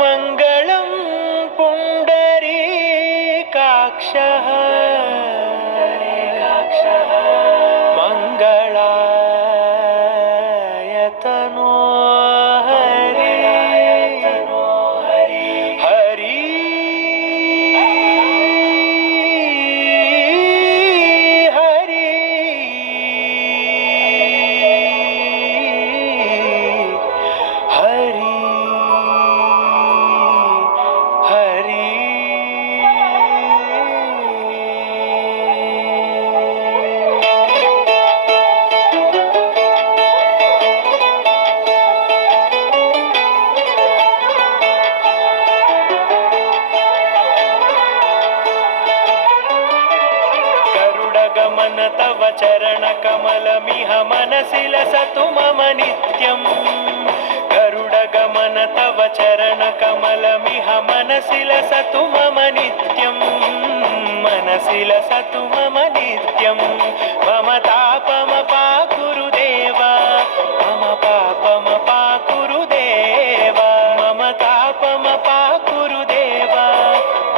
मङ्गलं पुण्डरीकाक्षः मङ्गलायतनो हरि हरि हरि हरि हरि गरुडगमन तव चरणकमलमिह मनसि लसतु मम नित्यम् गरुडगमन तव चरणकमलमिह मनसि लसतु मम नित्यम् मनसि लसतु मम नित्यम् मम तापमपाकुरु देव मम पापमपाकुरु देव मम तापमपाकुरु देव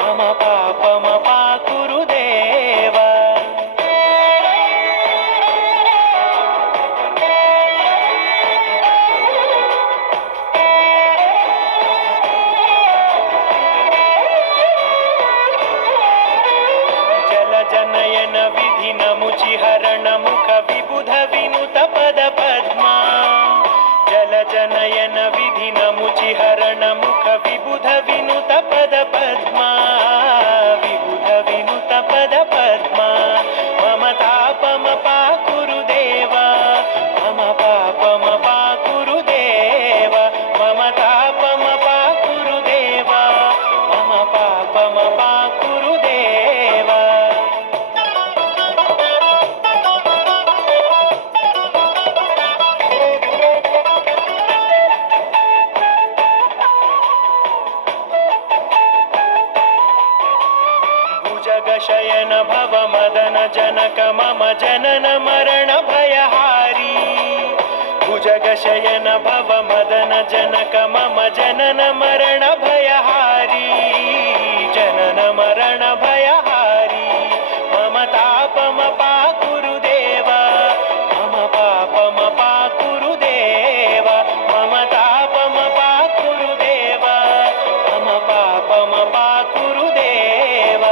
मम पापमपाकुरु देव जनयन विधिनमुचिहरण मुख विबुध विनुत पद पद्मा जल जनयन विधिनमुचिहरण मुख विबुध विनुत पद पद्मा विबुध विनुत पद पद्मा मम तापमपाकुरु देव मम पापमपाकुरु देव मम तापमपाकुरु देव मम पापमपाकुरु देव शयन भव मदन जनक मम जनन मरण भयहारी भुजग शयन भव मदन जनक मम जनन मरण भयहारी जनन मरण भयहारी मम तापमपाकुरु देव मम पापमपाकुरु देव मम तापमपाकुरु देव मम पापमपाकुरु देव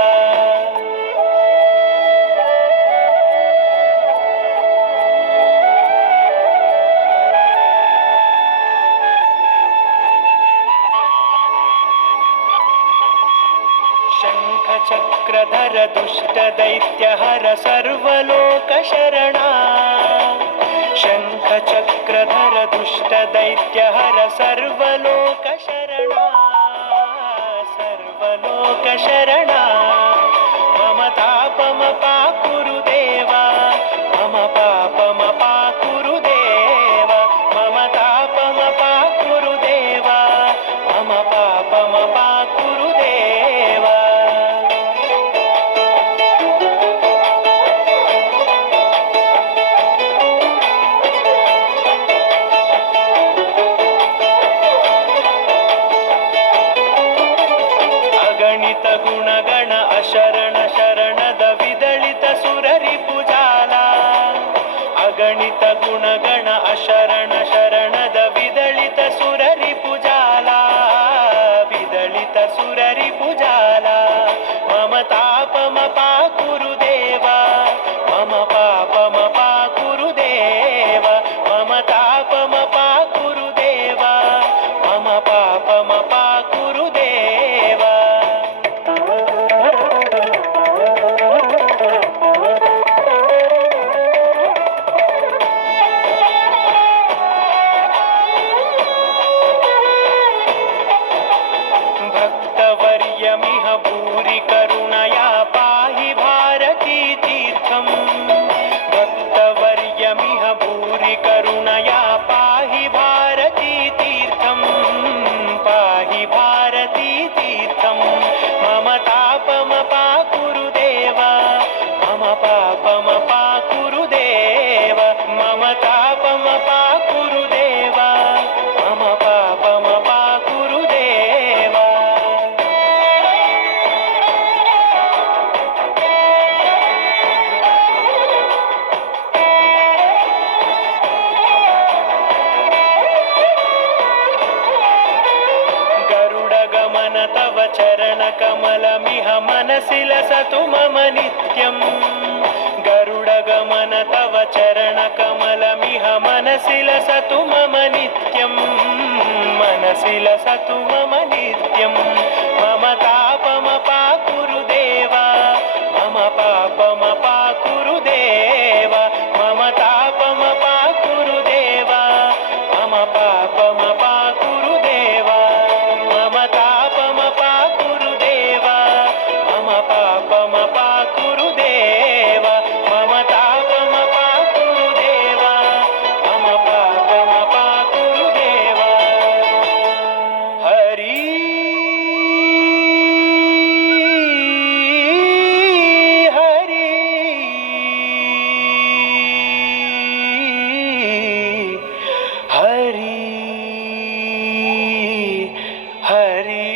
चक्रधर दुष्ट दैत्यहर सर्वलोकशरणा शङ्ख चक्रधर दुष्ट दैत्यहर सर्वलोकशरणा सर्वलोकशरणा मम तापमपाकुरु देव मम पापमपाकुरु देव मम तापमपाकुरु देव मम पापमपाकुरु देव गुणगण अशरण शरणद विदलित सुररिपुजाल अगणित गुणगण अशरण शरणद विदलित सुररिपुजाल विदलित सुररिपुजाल मम तापमपाकुरु देव मम पापमपाकुरु देव मम तापमपाकुरु देव मम पापमपाकुरु देव मम पापम पाकुरुदेव मम तापम पाकुरुदेव मम पापम पाकुरुदेव गरुडगमन तव चरणकमलमिह मनसि लसतु मम नित्यम् गरुडगमन तव चरणकमलमिह मनसि लसतु मम नित्यम् मनसि लसतु मम नित्यम् मम तापम पाकुरुदेव मम पापम पाकुरुदेव मम तापम पाकुरुदेव मम पापम पाकुरुदेव मम तापम पाकुरुदेव मम पापम पाकुरुदेव मम तापम पाकुरुदेव मम पापम पाकुरुदेव हरि हरि हरि हरि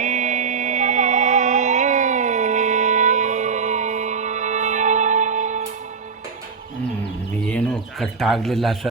ಏನು ಕಟ್ ಆಗಲಿಲ್ಲ ಸರ್.